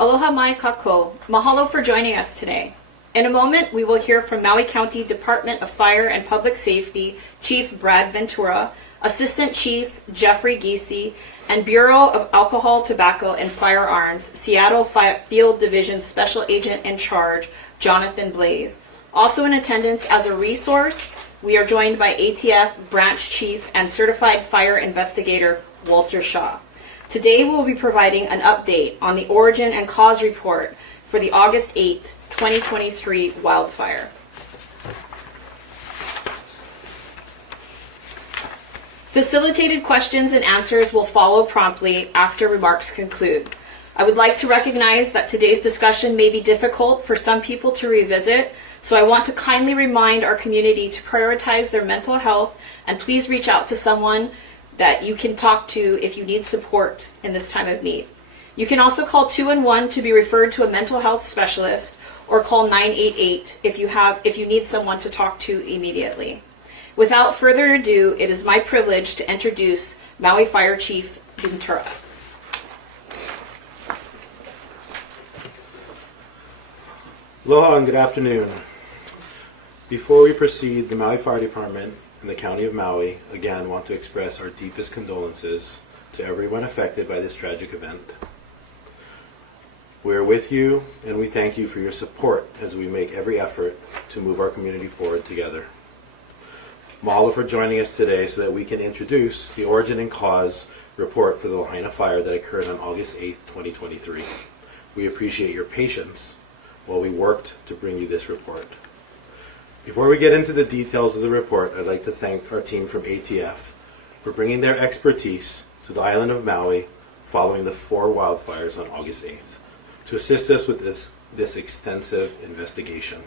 Aloha mai kako. Mahalo for joining us today. In a moment, we will hear from Maui County Department of Fire and Public Safety Chief Brad Ventura, Assistant Chief Jeffrey Giesea, and Bureau of Alcohol, Tobacco, and Firearms Seattle Field Division Special Agent in Charge Jonathan Blaze. Also in attendance as a resource, we are joined by ATF Branch Chief and Certified Fire Investigator Walter Shaw. Today we will be providing an update on the origin and cause report for the August 8th, 2023 wildfire. Facilitated questions and answers will follow promptly after remarks conclude. I would like to recognize that today's discussion may be difficult for some people to revisit, so I want to kindly remind our community to prioritize their mental health and please reach out to someone that you can talk to if you need support in this time of need. You can also call 211 to be referred to a mental health specialist or call 988 if you need someone to talk to immediately. Without further ado, it is my privilege to introduce Maui Fire Chief Ventura. Aloha and good afternoon. Before we proceed, the Maui Fire Department and the County of Maui again want to express our deepest condolences to everyone affected by this tragic event. We are with you and we thank you for your support as we make every effort to move our community forward together. Mahalo for joining us today so that we can introduce the origin and cause report for the Lahaina fire that occurred on August 8th, 2023. We appreciate your patience while we worked to bring you this report. Before we get into the details of the report, I'd like to thank our team from ATF for bringing their expertise to the island of Maui following the 4 wildfires on August 8th to assist us with this extensive investigation.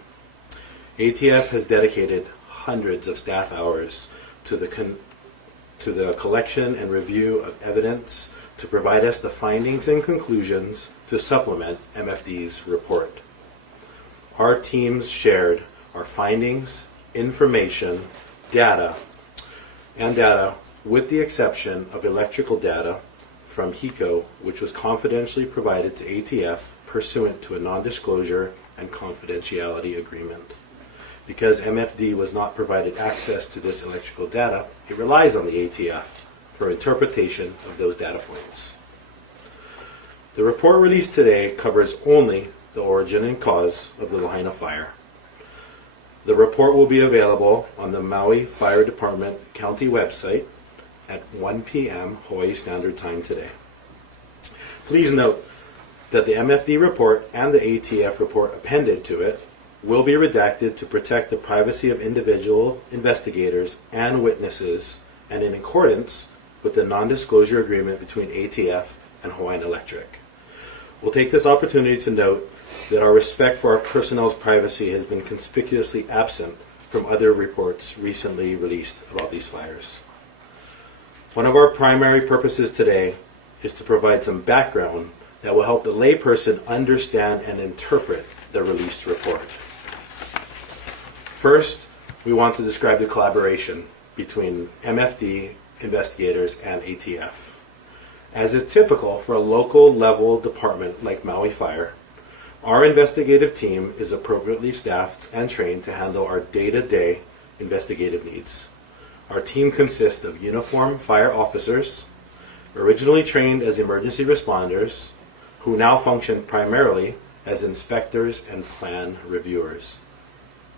ATF has dedicated hundreds of staff hours to the collection and review of evidence to provide us the findings and conclusions to supplement MFD's report. Our teams shared our findings, information, data with the exception of electrical data from HECO, which was confidentially provided to ATF pursuant to a non-disclosure and confidentiality agreement. Because MFD was not provided access to this electrical data, it relies on the ATF for interpretation of those data points. The report released today covers only the origin and cause of the Lahaina fire. The report will be available on the Maui Fire Department County website at 1 p.m. Hawaii Standard Time today. Please note that the MFD report and the ATF report appended to it will be redacted to protect the privacy of individual investigators and witnesses and in accordance with the non-disclosure agreement between ATF and Hawaiian Electric. We'll take this opportunity to note that our respect for our personnel's privacy has been conspicuously absent from other reports recently released about these fires. One of our primary purposes today is to provide some background that will help the layperson understand and interpret the released report. First, we want to describe the collaboration between MFD investigators and ATF. As is typical for a local level department like Maui Fire, our investigative team is appropriately staffed and trained to handle our day-to-day investigative needs. Our team consists of uniformed fire officers, originally trained as emergency responders, who now function primarily as inspectors and plan reviewers.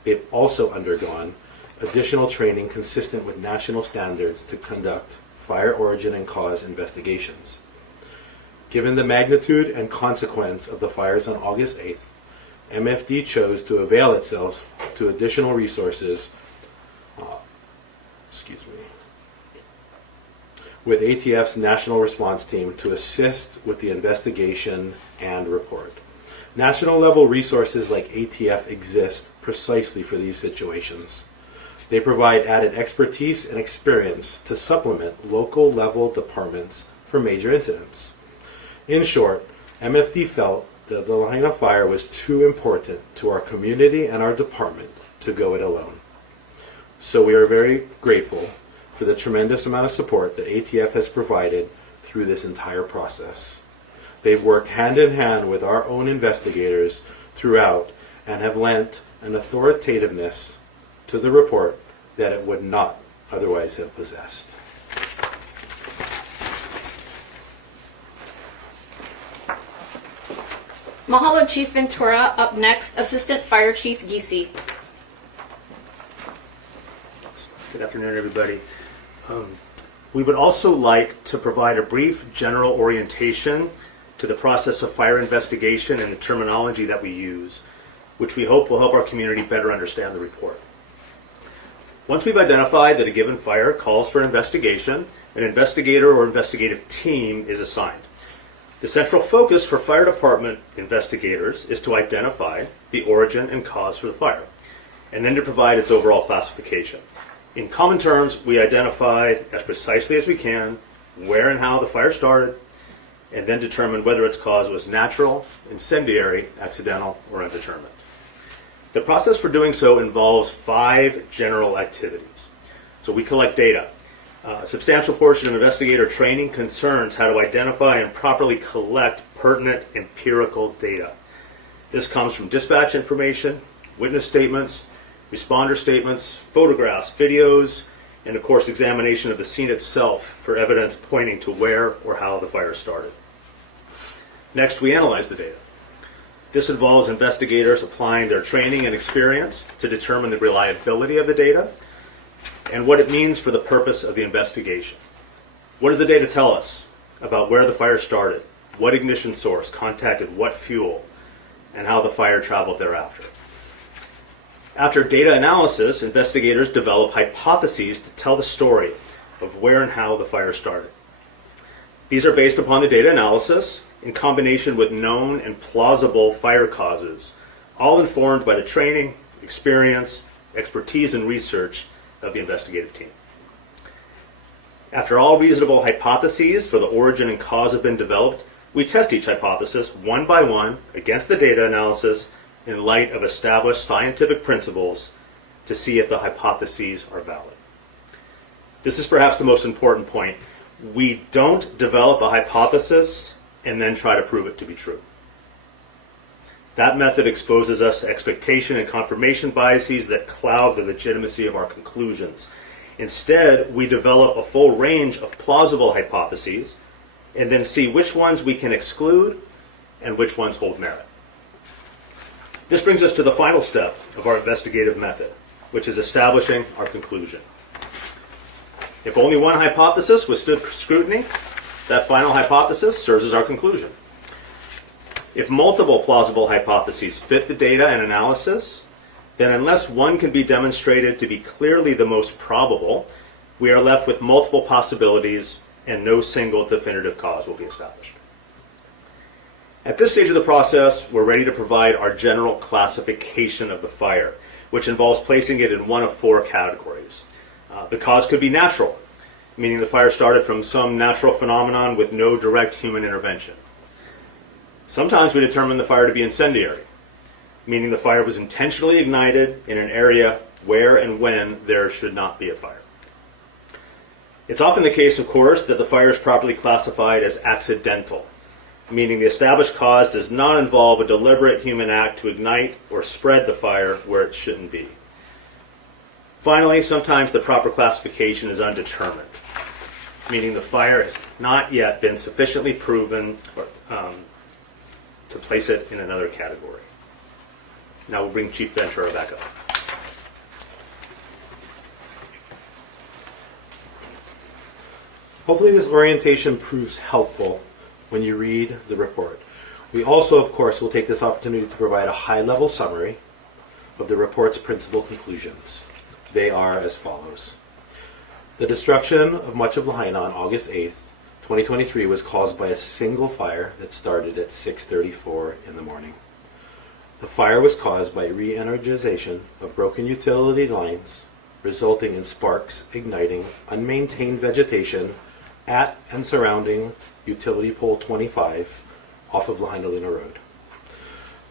They've also undergone additional training consistent with national standards to conduct fire origin and cause investigations. Given the magnitude and consequence of the fires on August 8th, MFD chose to avail itself to additional resources with ATF's National Response Team to assist with the investigation and report. National level resources like ATF exist precisely for these situations. They provide added expertise and experience to supplement local level departments for major incidents. In short, MFD felt that the Lahaina fire was too important to our community and our department to go it alone. So we are very grateful for the tremendous amount of support that ATF has provided through this entire process. They've worked hand in hand with our own investigators throughout and have lent an authoritativeness to the report that it would not otherwise have possessed. Mahalo, Chief Ventura. Up next, Assistant Fire Chief Giesea. Good afternoon, everybody. We would also like to provide a brief general orientation to the process of fire investigation and the terminology that we use, which we hope will help our community better understand the report. Once we've identified that a given fire calls for investigation, an investigator or investigative team is assigned. The central focus for fire department investigators is to identify the origin and cause for the fire, and then to provide its overall classification. In common terms, we identified as precisely as we can where and how the fire started, and then determined whether its cause was natural, incendiary, accidental, or undetermined. The process for doing so involves 5 general activities. So we collect data. A substantial portion of investigator training concerns how to identify and properly collect pertinent empirical data. This comes from dispatch information, witness statements, responder statements, photographs, videos, and of course examination of the scene itself for evidence pointing to where or how the fire started. Next, we analyze the data. This involves investigators applying their training and experience to determine the reliability of the data and what it means for the purpose of the investigation. What does the data tell us about where the fire started, what ignition source contacted what fuel, and how the fire traveled thereafter? After data analysis, investigators develop hypotheses to tell the story of where and how the fire started. These are based upon the data analysis in combination with known and plausible fire causes, all informed by the training, experience, expertise, and research of the investigative team. After all reasonable hypotheses for the origin and cause have been developed, we test each hypothesis one by one against the data analysis in light of established scientific principles to see if the hypotheses are valid. This is perhaps the most important point. We don't develop a hypothesis and then try to prove it to be true. That method exposes us to expectation and confirmation biases that cloud the legitimacy of our conclusions. Instead, we develop a full range of plausible hypotheses and then see which ones we can exclude and which ones hold merit. This brings us to the final step of our investigative method, which is establishing our conclusion. If only one hypothesis withstood scrutiny, that final hypothesis serves as our conclusion. If multiple plausible hypotheses fit the data and analysis, then unless one can be demonstrated to be clearly the most probable, we are left with multiple possibilities and no single definitive cause will be established. At this stage of the process, we're ready to provide our general classification of the fire, which involves placing it in one of 4 categories. The cause could be natural, meaning the fire started from some natural phenomenon with no direct human intervention. Sometimes we determine the fire to be incendiary, meaning the fire was intentionally ignited in an area where and when there should not be a fire. It's often the case, of course, that the fire is properly classified as accidental, meaning the established cause does not involve a deliberate human act to ignite or spread the fire where it shouldn't be. Finally, sometimes the proper classification is undetermined, meaning the fire has not yet been sufficiently proven to place it in another category. Now we'll bring Chief Ventura back up. Hopefully this orientation proves helpful when you read the report. We also, of course, will take this opportunity to provide a high-level summary of the report's principal conclusions. They are as follows. The destruction of much of Lahaina on August 8th, 2023 was caused by a single fire that started at 6:34 in the morning. The fire was caused by re-energization of broken utility lines, resulting in sparks igniting unmaintained vegetation at and surrounding utility pole 25 off of Lahaina Luna Road.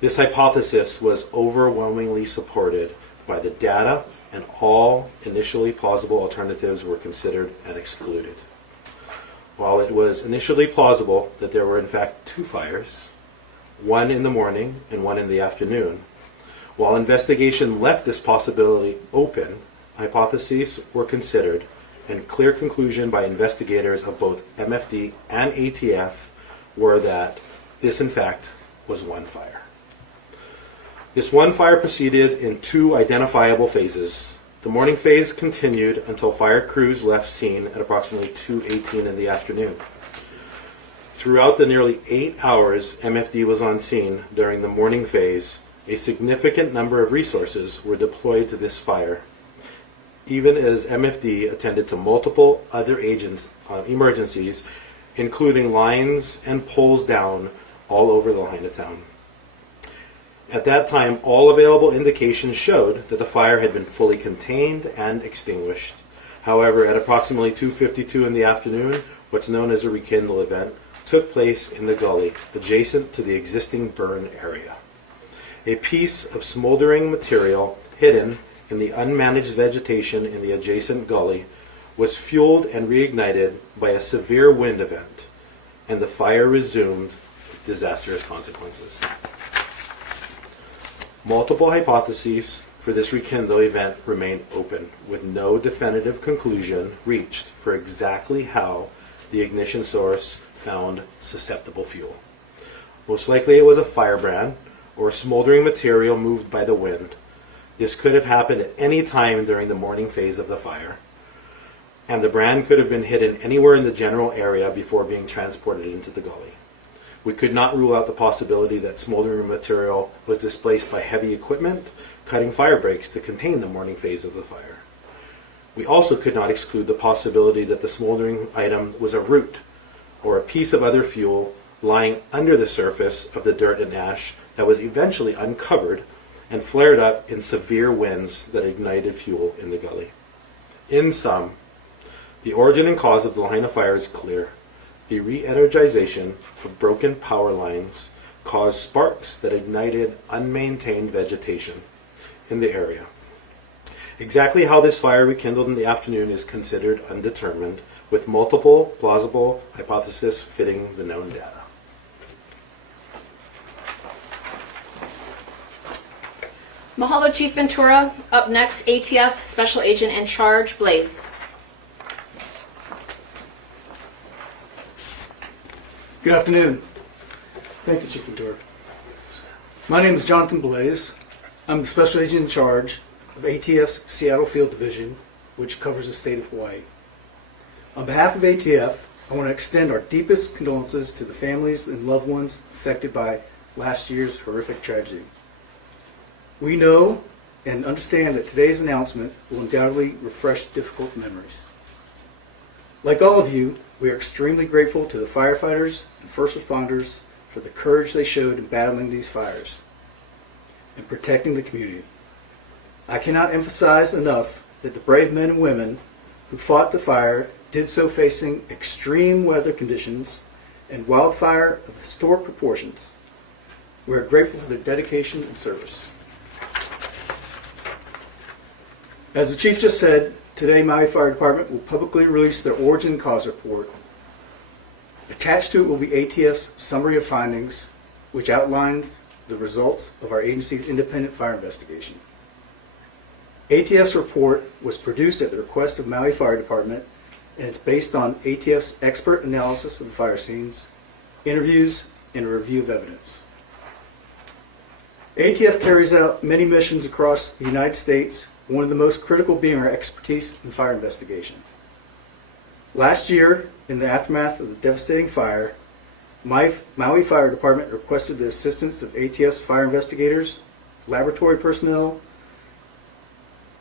This hypothesis was overwhelmingly supported by the data, and all initially plausible alternatives were considered and excluded. While it was initially plausible that there were in fact 2 fires, one in the morning and one in the afternoon, while investigation left this possibility open, hypotheses were considered, and clear conclusion by investigators of both MFD and ATF were that this in fact was one fire. This one fire proceeded in 2 identifiable phases. The morning phase continued until fire crews left scene at approximately 2:18 in the afternoon. Throughout the nearly 8 hours MFD was on scene during the morning phase, a significant number of resources were deployed to this fire, even as MFD attended to multiple other emergencies, including lines and poles down all over Lahaina town. At that time, all available indications showed that the fire had been fully contained and extinguished. However, at approximately 2:52 in the afternoon, what's known as a Rekindle event took place in the gully adjacent to the existing burn area. A piece of smoldering material hidden in the unmanaged vegetation in the adjacent gully was fueled and reignited by a severe wind event, and the fire resumed with disastrous consequences. Multiple hypotheses for this Rekindle event remain open, with no definitive conclusion reached for exactly how the ignition source found susceptible fuel. Most likely it was a firebrand or smoldering material moved by the wind. This could have happened at any time during the morning phase of the fire, and the brand could have been hidden anywhere in the general area before being transported into the gully. We could not rule out the possibility that smoldering material was displaced by heavy equipment, cutting fire breaks to contain the morning phase of the fire. We also could not exclude the possibility that the smoldering item was a root or a piece of other fuel lying under the surface of the dirt and ash that was eventually uncovered and flared up in severe winds that ignited fuel in the gully. In sum, the origin and cause of the Lahaina fire is clear. The re-energization of broken power lines caused sparks that ignited unmaintained vegetation in the area. Exactly how this fire rekindled in the afternoon is considered undetermined, with multiple plausible hypotheses fitting the known data. Mahalo, Chief Ventura. Up next, ATF Special Agent in Charge, Blaze. Good afternoon. Thank you, Chief Ventura. My name is Jonathan Blaze. I'm the Special Agent in Charge of ATF's Seattle Field Division, which covers the state of Hawaii. On behalf of ATF, I want to extend our deepest condolences to the families and loved ones affected by last year's horrific tragedy. We know and understand that today's announcement will undoubtedly refresh difficult memories. Like all of you, we are extremely grateful to the firefighters and first responders for the courage they showed in battling these fires and protecting the community. I cannot emphasize enough that the brave men and women who fought the fire did so facing extreme weather conditions and wildfire of historic proportions. We are grateful for their dedication and service. As the Chief just said, today Maui Fire Department will publicly release their origin and cause report. Attached to it will be ATF's summary of findings, which outlines the results of our agency's independent fire investigation. ATF's report was produced at the request of Maui Fire Department, and it's based on ATF's expert analysis of the fire scenes, interviews, and a review of evidence. ATF carries out many missions across the United States, one of the most critical being our expertise in fire investigation. Last year, in the aftermath of the devastating fire, Maui Fire Department requested the assistance of ATF's fire investigators, laboratory personnel,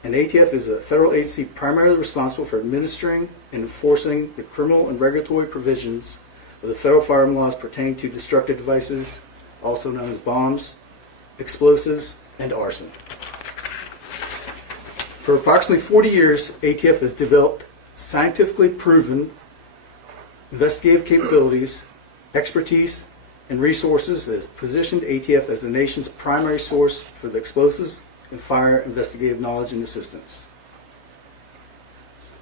and ATF is a federal agency primarily responsible for administering and enforcing the criminal and regulatory provisions of the federal firearm laws pertaining to destructive devices, also known as bombs, explosives, and arson. For approximately 40 years, ATF has developed scientifically proven investigative capabilities, expertise, and resources that has positioned ATF as the nation's primary source for the explosives and fire investigative knowledge and assistance.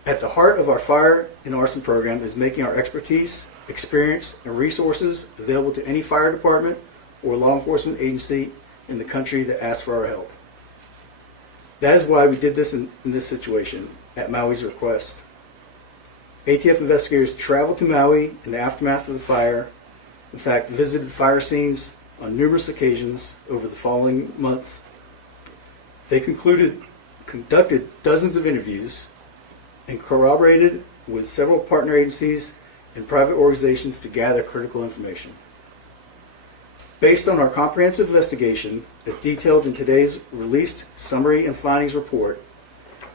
At the heart of our fire and arson program is making our expertise, experience, and resources available to any fire department or law enforcement agency in the country that asks for our help. That is why we did this in this situation, at Maui's request. ATF investigators traveled to Maui in the aftermath of the fire, in fact visited fire scenes on numerous occasions over the following months. They conducted dozens of interviews and corroborated with several partner agencies and private organizations to gather critical information. Based on our comprehensive investigation, as detailed in today's released summary and findings report,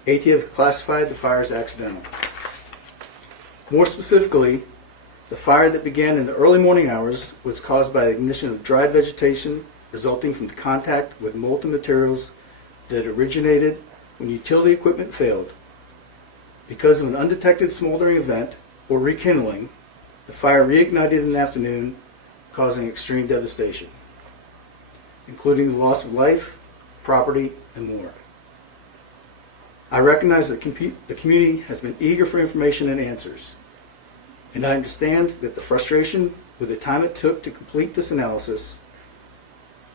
ATF classified the fire as accidental. More specifically, the fire that began in the early morning hours was caused by the ignition of dried vegetation resulting from contact with molten materials that originated when utility equipment failed. Because of an undetected smoldering event or rekindling, the fire reignited in the afternoon, causing extreme devastation, including the loss of life, property, and more. I recognize that the community has been eager for information and answers, and I understand that the frustration with the time it took to complete this analysis.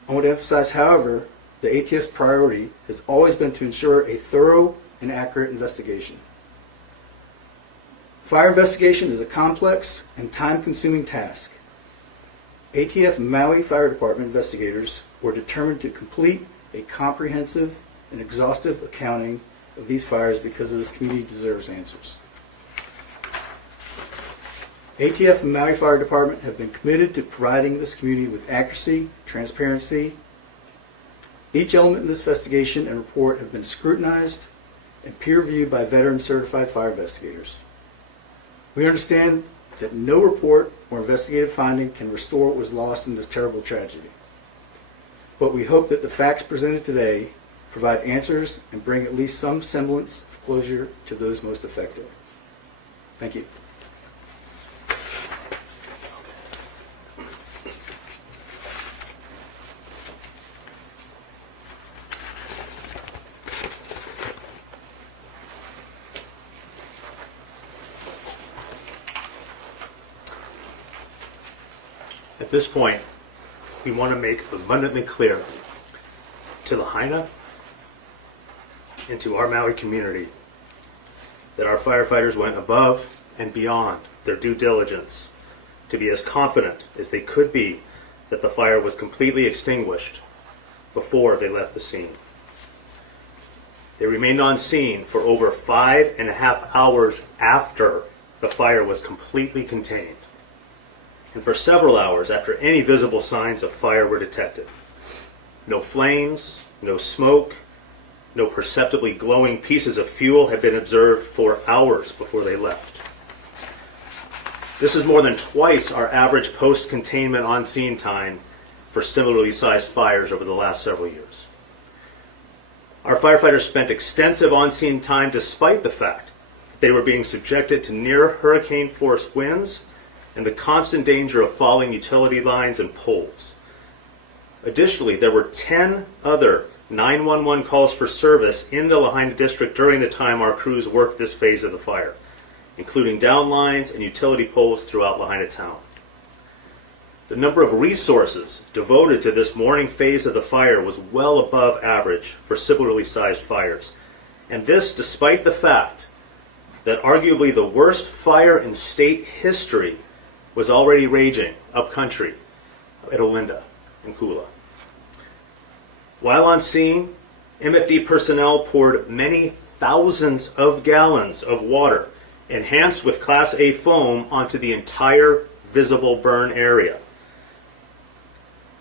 I want to emphasize, however, the ATF's priority has always been to ensure a thorough and accurate investigation. Fire investigation is a complex and time-consuming task. ATF Maui Fire Department investigators were determined to complete a comprehensive and exhaustive accounting of these fires because of this community deserves answers. ATF and Maui Fire Department have been committed to providing this community with accuracy, transparency. Each element in this investigation and report have been scrutinized and peer-reviewed by veteran certified fire investigators. We understand that no report or investigative finding can restore what was lost in this terrible tragedy. But we hope that the facts presented today provide answers and bring at least some semblance of closure to those most affected. Thank you. At this point, we want to make abundantly clear to Lahaina and to our Maui community that our firefighters went above and beyond their due diligence to be as confident as they could be that the fire was completely extinguished before they left the scene. They remained on scene for over 5.5 hours after the fire was completely contained, and for several hours after any visible signs of fire were detected. No flames, no smoke, no perceptibly glowing pieces of fuel had been observed for hours before they left. This is more than twice our average post-containment on-scene time for similarly sized fires over the last several years. Our firefighters spent extensive on-scene time despite the fact they were being subjected to near hurricane-force winds and the constant danger of falling utility lines and poles. Additionally, there were 10 other 911 calls for service in the Lahaina district during the time our crews worked this phase of the fire, including down lines and utility poles throughout Lahaina town. The number of resources devoted to this morning phase of the fire was well above average for similarly sized fires, and this despite the fact that arguably the worst fire in state history was already raging upcountry at Olinda and Kula. While on scene, MFD personnel poured many thousands of gallons of water, enhanced with Class A foam, onto the entire visible burn area.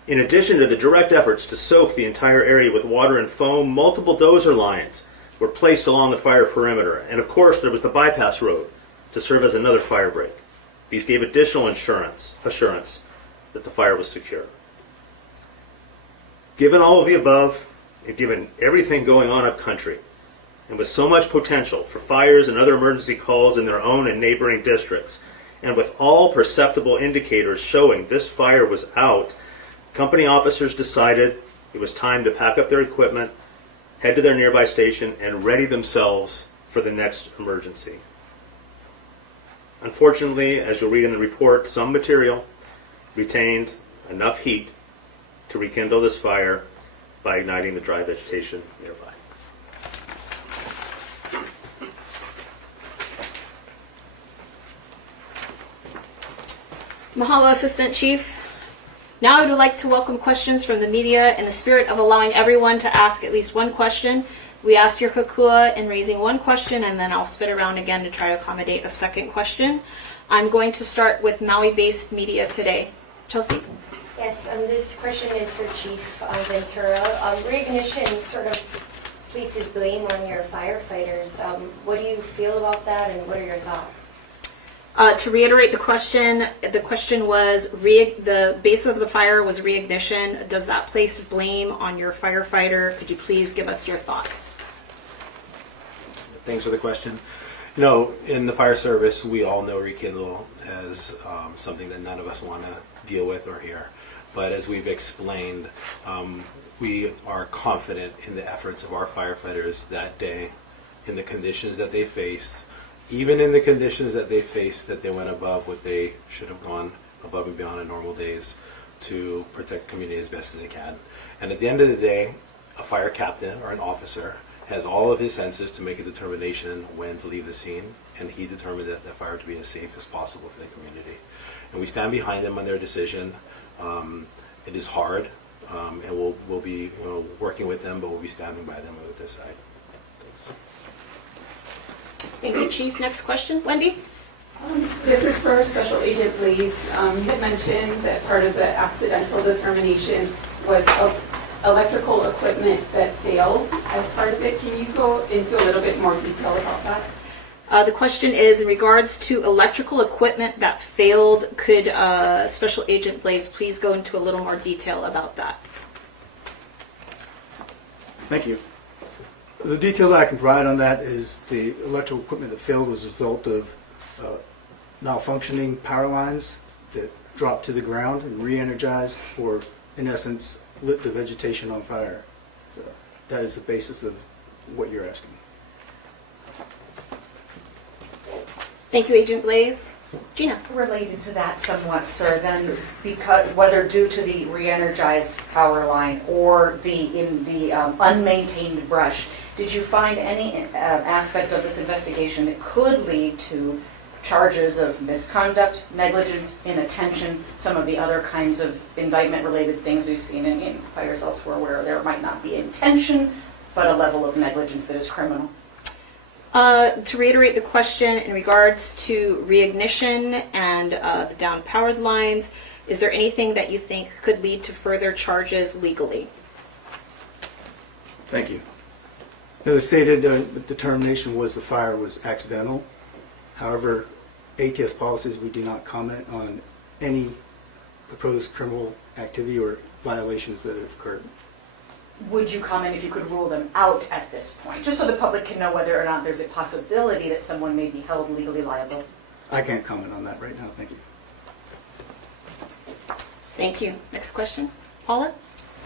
In addition to the direct efforts to soak the entire area with water and foam, multiple dozer lines were placed along the fire perimeter, and of course there was the bypass road to serve as another fire break. These gave additional assurance that the fire was secure. Given all of the above, and given everything going on up country, and with so much potential for fires and other emergency calls in their own and neighboring districts, and with all perceptible indicators showing this fire was out, company officers decided it was time to pack up their equipment, head to their nearby station, and ready themselves for the next emergency. Unfortunately, as you'll read in the report, some material retained enough heat to rekindle this fire by igniting the dry vegetation nearby. Mahalo, Assistant Chief. Now I would like to welcome questions from the media in the spirit of allowing everyone to ask at least one question. We ask your kakua in raising one question, and then I'll spit around again to try to accommodate a second question. I'm going to start with Maui-based media today. Chelsea? Yes, this question is for Chief Ventura. Reignition sort of places blame on your firefighters. What do you feel about that, and what are your thoughts? To reiterate the question was the base of the fire was reignition. Does that place blame on your firefighter? Could you please give us your thoughts? Thanks for the question. You know, in the fire service, we all know Rekindle as something that none of us want to deal with or hear. But as we've explained, we are confident in the efforts of our firefighters that day, in the conditions that they faced, even in the conditions that they faced, that they went above what they should have gone above and beyond in normal days to protect the community as best as they can. And at the end of the day, a fire captain or an officer has all of his senses to make a determination when to leave the scene, and he determined that the fire to be as safe as possible for the community. And we stand behind them on their decision. It is hard, and we'll be working with them, but we'll be standing by them with this side. Thanks. Thank you, Chief. Next question. Wendy? This is for Special Agent Blaze. You had mentioned that part of the accidental determination was electrical equipment that failed as part of it. Can you go into a little bit more detail about that? The question is in regards to electrical equipment that failed. Could Special Agent Blaze please go into a little more detail about that? Thank you. The detail that I can provide on that is the electrical equipment that failed was a result of malfunctioning power lines that dropped to the ground and re-energized, or in essence, lit the vegetation on fire. So that is the basis of what you're asking. Thank you, Agent Blaze. Gina? Related to that somewhat, sir, then, because whether due to the re-energized power line or the unmaintained brush, did you find any aspect of this investigation that could lead to charges of misconduct, negligence, inattention, some of the other kinds of indictment-related things we've seen in fires elsewhere where there might not be intention, but a level of negligence that is criminal? To reiterate the question in regards to reignition and the down-powered lines, is there anything that you think could lead to further charges legally? Thank you. The stated determination was the fire was accidental. However, ATF policies, we do not comment on any proposed criminal activity or violations that have occurred. Would you comment if you could rule them out at this point, just so the public can know whether or not there's a possibility that someone may be held legally liable? I can't comment on that right now. Thank you. Thank you. Next question. Paula?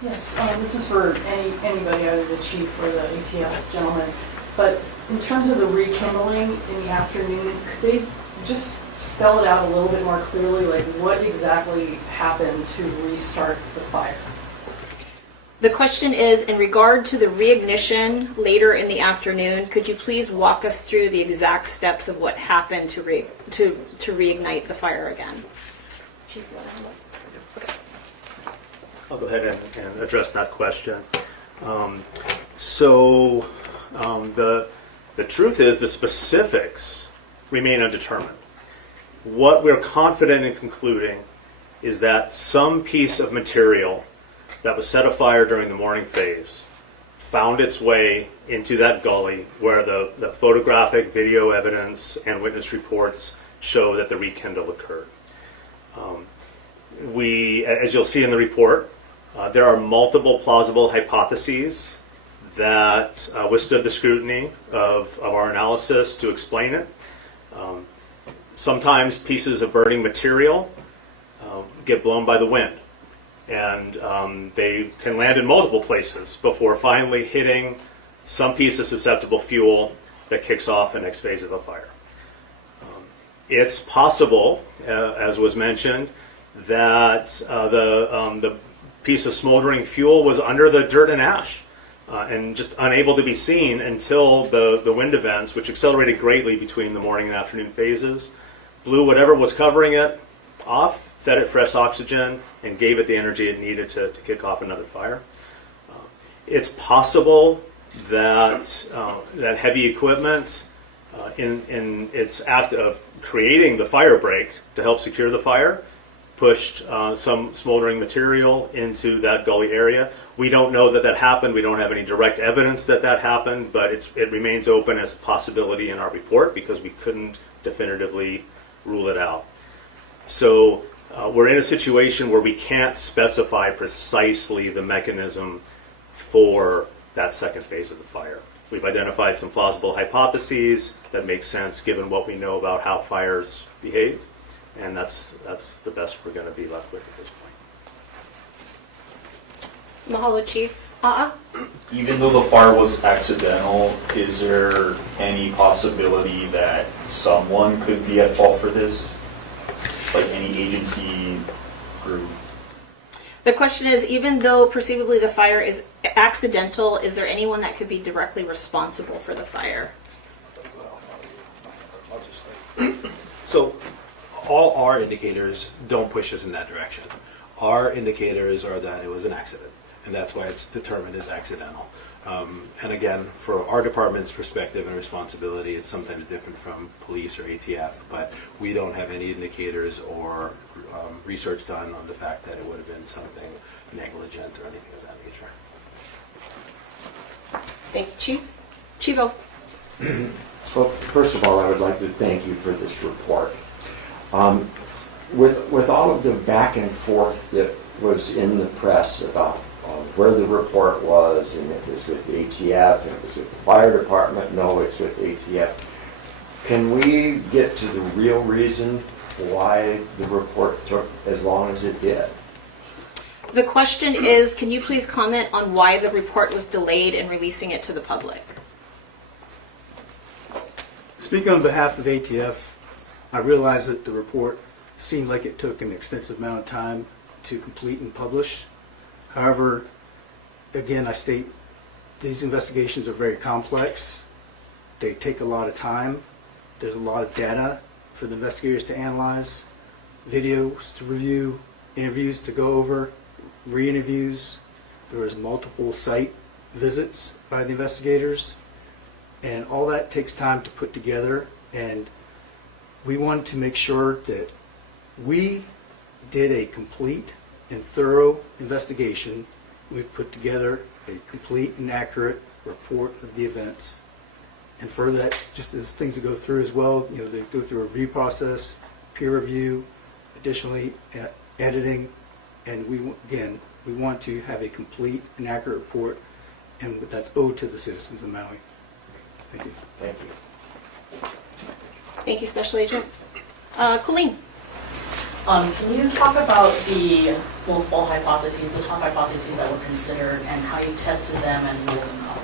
Yes, this is for anybody, either the chief or the ATF gentleman. But in terms of the rekindling in the afternoon, could they just spell it out a little bit more clearly, like what exactly happened to restart the fire? The question is in regard to the reignition later in the afternoon. Could you please walk us through the exact steps of what happened to reignite the fire again? Chief, you want to handle it? Okay. I'll go ahead and address that question. The truth is the specifics remain undetermined. What we're confident in concluding is that some piece of material that was set afire during the morning phase found its way into that gully where the photographic, video evidence, and witness reports show that the rekindle occurred. As you'll see in the report, there are multiple plausible hypotheses that withstood the scrutiny of our analysis to explain it. Sometimes pieces of burning material get blown by the wind, and they can land in multiple places before finally hitting some piece of susceptible fuel that kicks off the next phase of a fire. It's possible, as was mentioned, that the piece of smoldering fuel was under the dirt and ash and just unable to be seen until the wind events, which accelerated greatly between the morning and afternoon phases, blew whatever was covering it off, fed it fresh oxygen, and gave it the energy it needed to kick off another fire. It's possible that that heavy equipment, in its act of creating the fire break to help secure the fire, pushed some smoldering material into that gully area. We don't know that happened. We don't have any direct evidence that happened, but it remains open as a possibility in our report because we couldn't definitively rule it out. So we're in a situation where we can't specify precisely the mechanism for that second phase of the fire. We've identified some plausible hypotheses that make sense given what we know about how fires behave, and that's the best we're going to be left with at this point. Mahalo, Chief. Even though the fire was accidental, is there any possibility that someone could be at fault for this? Like any agency group? The question is, even though perceivably the fire is accidental, is there anyone that could be directly responsible for the fire? So all our indicators don't push us in that direction. Our indicators are that it was an accident, and that's why it's determined as accidental. And again, for our department's perspective and responsibility, it's sometimes different from police or ATF, but we don't have any indicators or research done on the fact that it would have been something negligent or anything of that nature. Thank you, Chief. Chivo. Well, first of all, I would like to thank you for this report. With all of the back and forth that was in the press about where the report was, and it was with the ATF, and it was with the fire department, no, it's with ATF. Can we get to the real reason why the report took as long as it did? The question is, can you please comment on why the report was delayed in releasing it to the public? Speaking on behalf of ATF, I realize that the report seemed like it took an extensive amount of time to complete and publish. However, again, I state these investigations are very complex. They take a lot of time. There's a lot of data for the investigators to analyze, videos to review, interviews to go over, re-interviews. There was multiple site visits by the investigators, and all that takes time to put together, and we wanted to make sure that we did a complete and thorough investigation. We put together a complete and accurate report of the events. And for that, just as things that go through as well, they go through a review process, peer review, additionally editing, and we want to have a complete and accurate report, and that's owed to the citizens of Maui. Thank you. Thank you. Thank you, Special Agent. Colleen. Can you talk about the multiple hypotheses, the top hypotheses that were considered, and how you tested them and ruled them out?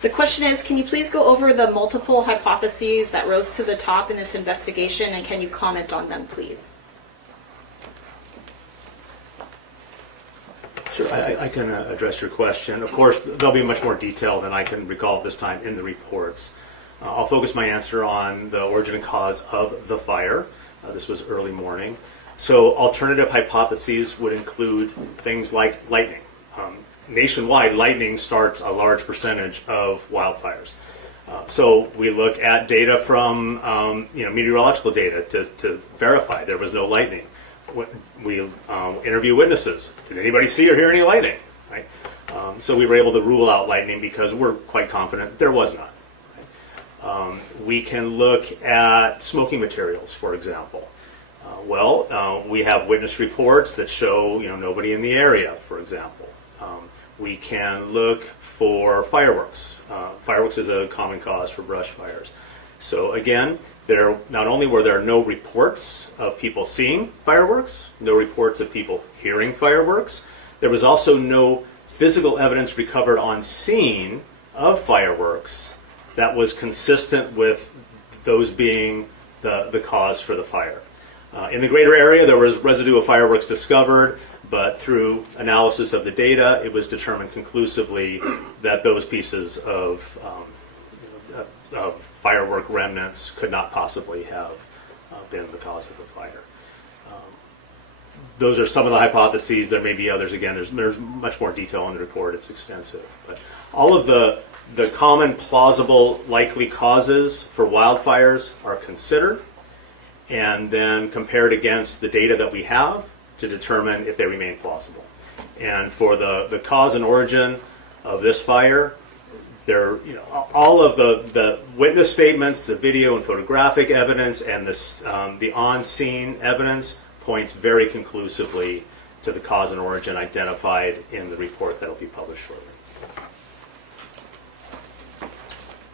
The question is, can you please go over the multiple hypotheses that rose to the top in this investigation, and can you comment on them, please? Sure, I can address your question. Of course, there'll be much more detail than I can recall at this time in the reports. I'll focus my answer on the origin and cause of the fire. This was early morning. So alternative hypotheses would include things like lightning. Nationwide, lightning starts a large percentage of wildfires. So we look at data from meteorological data to verify there was no lightning. We interview witnesses. Did anybody see or hear any lightning? Right? So we were able to rule out lightning because we're quite confident there was none. We can look at smoking materials, for example. We have witness reports that show nobody in the area, for example. We can look for fireworks. Fireworks is a common cause for brush fires. So again, not only were there no reports of people seeing fireworks, no reports of people hearing fireworks, there was also no physical evidence recovered on scene of fireworks that was consistent with those being the cause for the fire. In the greater area, there was residue of fireworks discovered, but through analysis of the data, it was determined conclusively that those pieces of firework remnants could not possibly have been the cause of the fire. Those are some of the hypotheses. There may be others. Again, there's much more detail in the report. It's extensive. But all of the common, plausible, likely causes for wildfires are considered and then compared against the data that we have to determine if they remain plausible. And for the cause and origin of this fire, all of the witness statements, the video and photographic evidence, and the on-scene evidence points very conclusively to the cause and origin identified in the report that will be published shortly.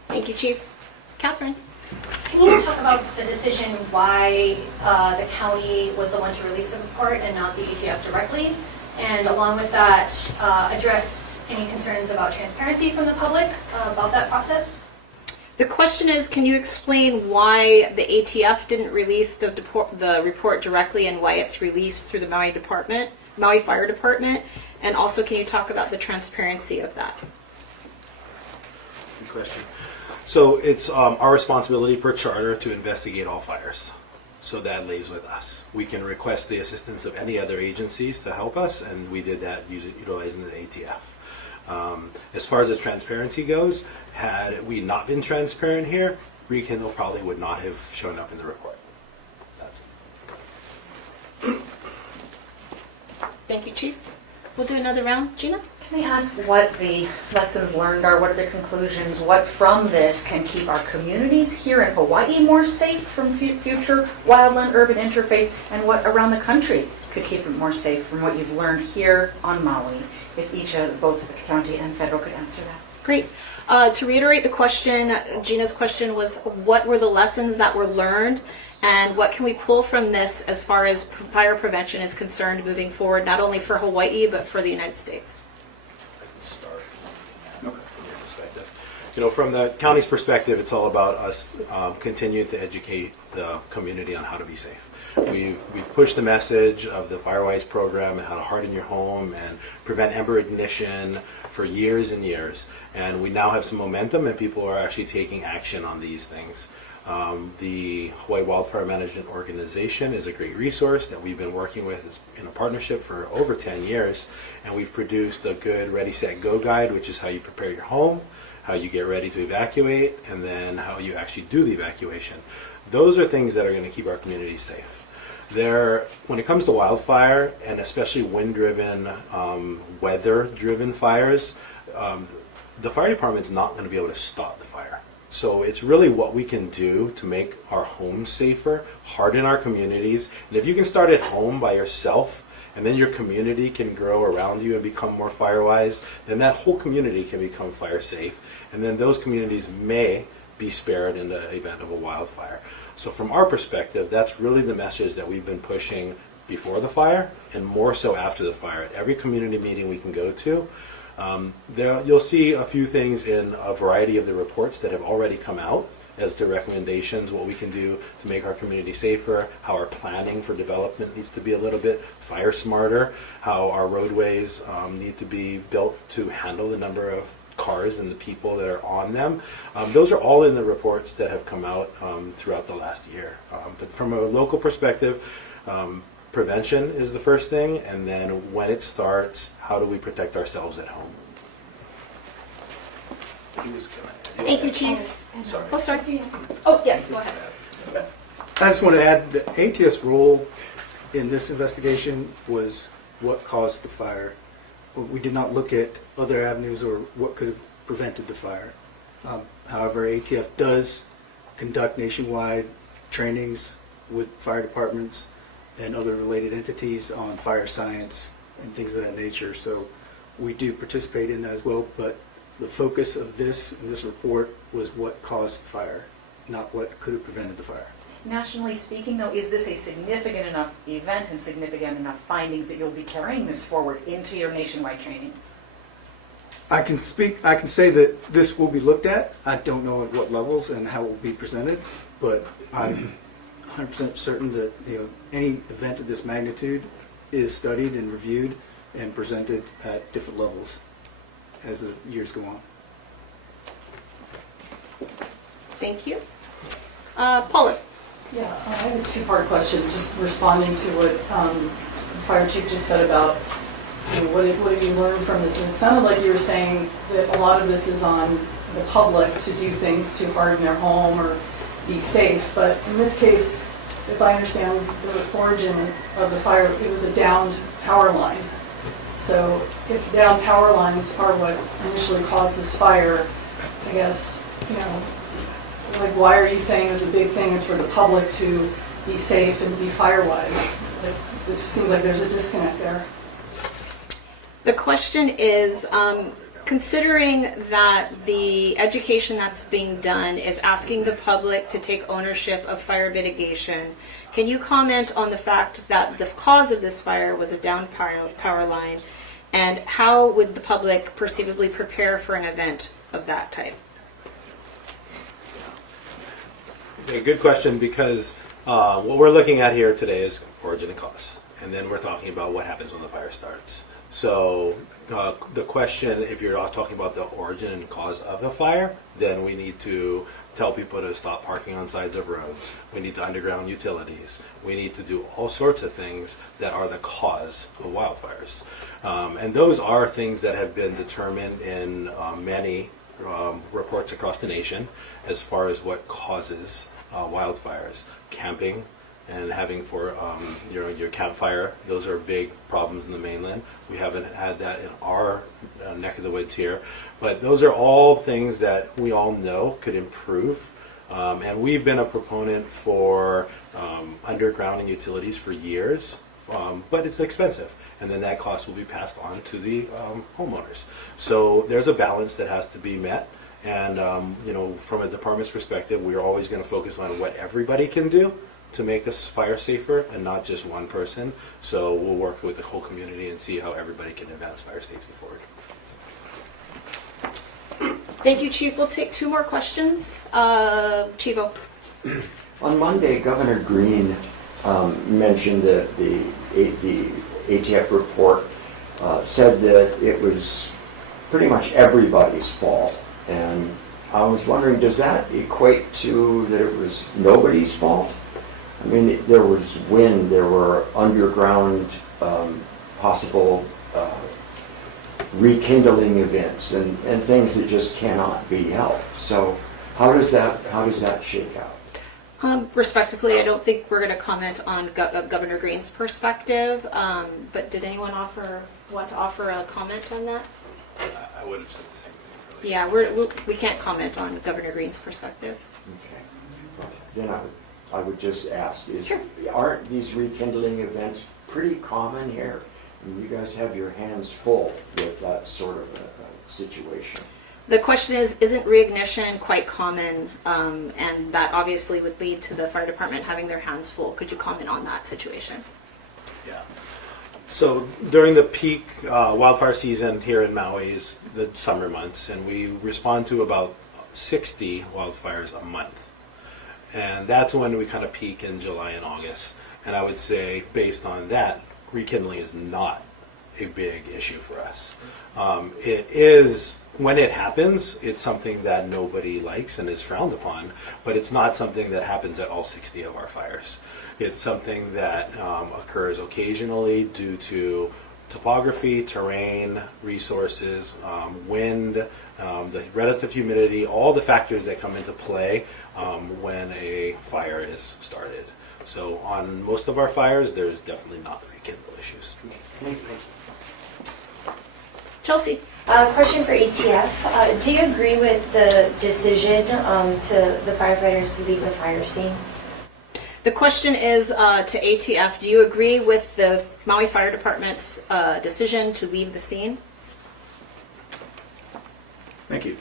Thank you, Chief. Catherine? Can you talk about the decision why the county was the one to release the report and not the ATF directly? And along with that, address any concerns about transparency from the public about that process? The question is, can you explain why the ATF didn't release the report directly and why it's released through the Maui Fire Department? And also, can you talk about the transparency of that? Good question. So it's our responsibility per charter to investigate all fires. So that lays with us. We can request the assistance of any other agencies to help us, and we did that utilizing the ATF. As far as the transparency goes, had we not been transparent here, Rekindle probably would not have shown up in the report. That's it. Thank you, Chief. We'll do another round. Gina? Can I ask what the lessons learned are? What are the conclusions? What from this can keep our communities here in Hawaii more safe from future wildland-urban interface, and what around the country could keep it more safe from what you've learned here on Maui? If each of both the county and federal could answer that. Great. To reiterate the question, Gina's question was, what were the lessons that were learned, and what can we pull from this as far as fire prevention is concerned moving forward, not only for Hawaii, but for the United States? Start from your perspective. From the county's perspective, it's all about us continuing to educate the community on how to be safe. We've pushed the message of the Firewise program and how to harden your home and prevent ember ignition for years and years. And we now have some momentum, and people are actually taking action on these things. The Hawaii Wildfire Management Organization is a great resource that we've been working with in a partnership for over 10 years. And we've produced a good Ready, Set, Go guide, which is how you prepare your home, how you get ready to evacuate, and then how you actually do the evacuation. Those are things that are going to keep our community safe. When it comes to wildfire, and especially wind-driven, weather-driven fires, the fire department's not going to be able to stop the fire. So it's really what we can do to make our homes safer, harden our communities. And if you can start at home by yourself, and then your community can grow around you and become more fire-wise, then that whole community can become fire safe. And then those communities may be spared in the event of a wildfire. So from our perspective, that's really the message that we've been pushing before the fire, and more so after the fire. At every community meeting we can go to, you'll see a few things in a variety of the reports that have already come out as to recommendations, what we can do to make our community safer, how our planning for development needs to be a little bit fire smarter, how our roadways need to be built to handle the number of cars and the people that are on them. Those are all in the reports that have come out throughout the last year. But from a local perspective, prevention is the first thing, and then when it starts, how do we protect ourselves at home? Thank you, Chief. Sorry. Oh, sorry. Oh, yes, go ahead. I just want to add that ATF's role in this investigation was what caused the fire. We did not look at other avenues or what could have prevented the fire. However, ATF does conduct nationwide trainings with fire departments and other related entities on fire science and things of that nature. So we do participate in that as well, but the focus of this report was what caused the fire, not what could have prevented the fire. Nationally speaking, though, is this a significant enough event and significant enough findings that you'll be carrying this forward into your nationwide trainings? I can say that this will be looked at. I don't know at what levels and how it will be presented, but 100% certain that any event of this magnitude is studied and reviewed and presented at different levels as the years go on. Thank you. Paula. Yeah, I have a two-part question, just responding to what the fire chief just said about what have you learned from this? And it sounded like you were saying that a lot of this is on the public to do things to harden their home or be safe. But in this case, if I understand the origin of the fire, it was a downed power line. So if downed power lines are what initially caused this fire, I guess, like, why are you saying that the big thing is for the public to be safe and be fire-wise? Like, it seems like there's a disconnect there. The question is, considering that the education that's being done is asking the public to take ownership of fire mitigation, can you comment on the fact that the cause of this fire was a downed power line, and how would the public perceivably prepare for an event of that type? A good question, because what we're looking at here today is origin and cause, and then we're talking about what happens when the fire starts. So the question, if you're talking about the origin and cause of a fire, then we need to tell people to stop parking on sides of roads. We need to underground utilities. We need to do all sorts of things that are the cause of wildfires. And those are things that have been determined in many reports across the nation as far as what causes wildfires. Camping and having for your campfire, those are big problems in the mainland. We haven't had that in our neck of the woods here, but those are all things that we all know could improve. And we've been a proponent for undergrounding utilities for years, but it's expensive, and then that cost will be passed on to the homeowners. So there's a balance that has to be met. And from a department's perspective, we're always going to focus on what everybody can do to make us fire safer, and not just one person. So we'll work with the whole community and see how everybody can advance fire safety forward. Thank you, Chief. We'll take two more questions. Chivo. On Monday, Governor Green mentioned that the ATF report said that it was pretty much everybody's fault. And I was wondering, does that equate to that it was nobody's fault? I mean, there was wind, there were underground possible rekindling events and things that just cannot be helped. So how does that shake out? Respectively, I don't think we're going to comment on Governor Green's perspective, but did anyone want to offer a comment on that? I would have said the same thing. Yeah, we can't comment on Governor Green's perspective. Okay. Then I would just ask, Sure. Aren't these rekindling events pretty common here? I mean, you guys have your hands full with that sort of a situation. The question is, isn't reignition quite common? And that obviously would lead to the fire department having their hands full. Could you comment on that situation? Yeah. So during the peak wildfire season here in Maui is the summer months, and we respond to about 60 wildfires a month. And that's when we kind of peak in July and August. And I would say, based on that, rekindling is not a big issue for us. It is, when it happens, it's something that nobody likes and is frowned upon, but it's not something that happens at all 60 of our fires. It's something that occurs occasionally due to topography, terrain, resources, wind, the relative humidity, all the factors that come into play when a fire is started. So on most of our fires, there's definitely not rekindle issues. Chelsea. Question for ATF. Do you agree with the decision to the firefighters to leave the fire scene? The question is to ATF, do you agree with the Maui Fire Department's decision to leave the scene? Thank you.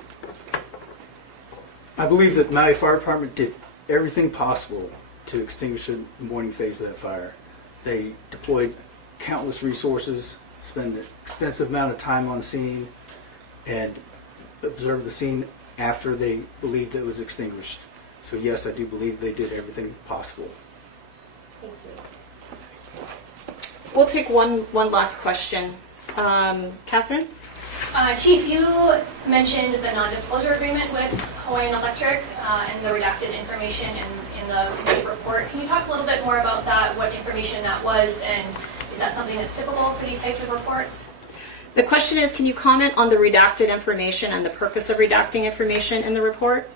I believe that Maui Fire Department did everything possible to extinguish the morning phase of that fire. They deployed countless resources, spent an extensive amount of time on scene, and observed the scene after they believed it was extinguished. So yes, I do believe they did everything possible. Thank you. We'll take one last question. Catherine? Chief, you mentioned the non-disclosure agreement with Hawaiian Electric and the redacted information in the report. Can you talk a little bit more about that, what information that was, and is that something that's typical for these types of reports? The question is, can you comment on the redacted information and the purpose of redacting information in the report?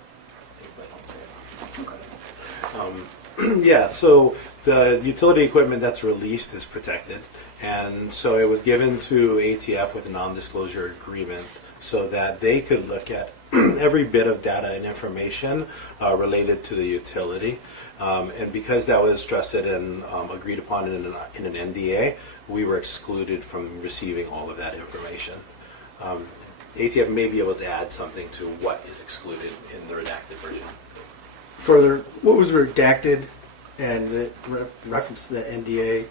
Yeah, so the utility equipment that's released is protected. And so it was given to ATF with a non-disclosure agreement so that they could look at every bit of data and information related to the utility. And because that was trusted and agreed upon in an NDA, we were excluded from receiving all of that information. ATF may be able to add something to what is excluded in the redacted version. Further, what was redacted and the reference to the NDA,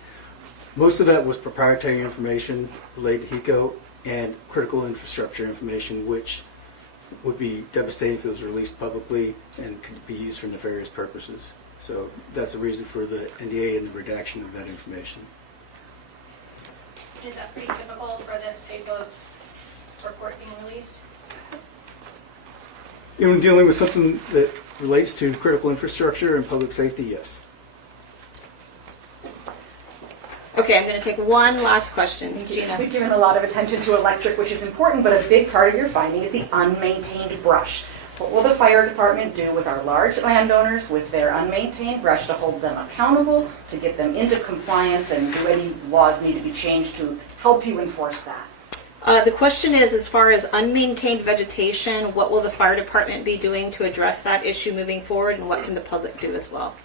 most of that was proprietary information related to HECO and critical infrastructure information, which would be devastating if it was released publicly and could be used for nefarious purposes. So that's the reason for the NDA and the redaction of that information. Is that pretty typical for this type of report being released? When dealing with something that relates to critical infrastructure and public safety, yes. Okay, I'm going to take one last question. Gina? We've given a lot of attention to electric, which is important, but a big part of your finding is the unmaintained brush. What will the fire department do with our large landowners with their unmaintained brush to hold them accountable, to get them into compliance, and do any laws need to be changed to help you enforce that? The question is, as far as unmaintained vegetation, what will the fire department be doing to address that issue moving forward, and what can the public do as well?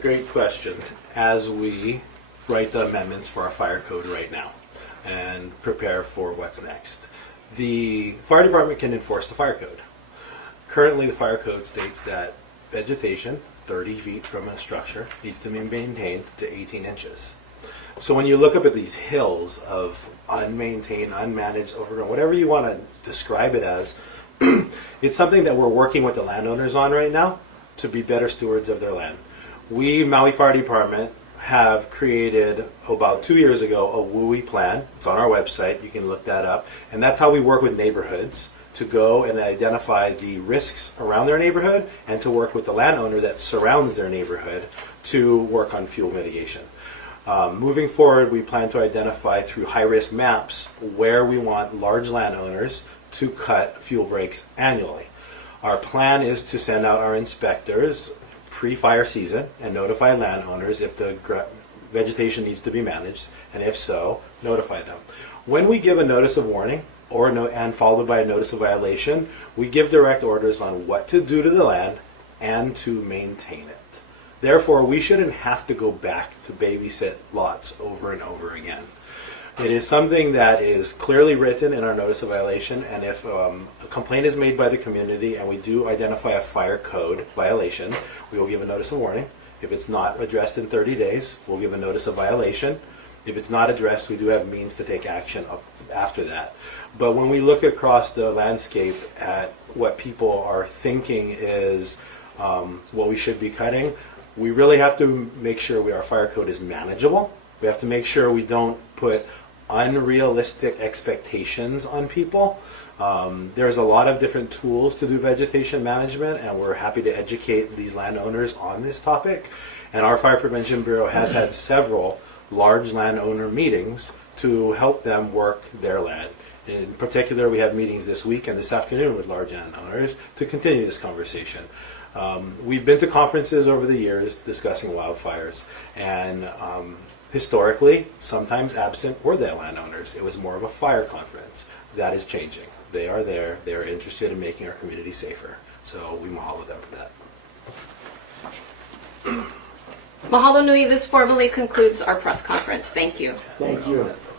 Great question. As we write the amendments for our fire code right now and prepare for what's next, the fire department can enforce the fire code. Currently, the fire code states that vegetation 30 feet from a structure needs to be maintained to 18 inches. So when you look up at these hills of unmaintained, unmanaged, overgrown, whatever you want to describe it as, it's something that we're working with the landowners on right now to be better stewards of their land. We, Maui Fire Department, have created about 2 years ago a WUI plan. It's on our website. You can look that up. And that's how we work with neighborhoods to go and identify the risks around their neighborhood and to work with the landowner that surrounds their neighborhood to work on fuel mitigation. Moving forward, we plan to identify through high-risk maps where we want large landowners to cut fuel breaks annually. Our plan is to send out our inspectors pre-fire season and notify landowners if the vegetation needs to be managed, and if so, notify them. When we give a notice of warning and followed by a notice of violation, we give direct orders on what to do to the land and to maintain it. Therefore, we shouldn't have to go back to babysit lots over and over again. It is something that is clearly written in our notice of violation, and if a complaint is made by the community and we do identify a fire code violation, we will give a notice of warning. If it's not addressed in 30 days, we'll give a notice of violation. If it's not addressed, we do have means to take action after that. But when we look across the landscape at what people are thinking is what we should be cutting, we really have to make sure our fire code is manageable. We have to make sure we don't put unrealistic expectations on people. There's a lot of different tools to do vegetation management, and we're happy to educate these landowners on this topic. And our Fire Prevention Bureau has had several large landowner meetings to help them work their land. In particular, we have meetings this week and this afternoon with large landowners to continue this conversation. We've been to conferences over the years discussing wildfires, and historically, sometimes absent were the landowners. It was more of a fire conference. That is changing. They are there. They are interested in making our community safer. So we mahalo them for that. Mahalo nui. This formally concludes our press conference. Thank you. Thank you.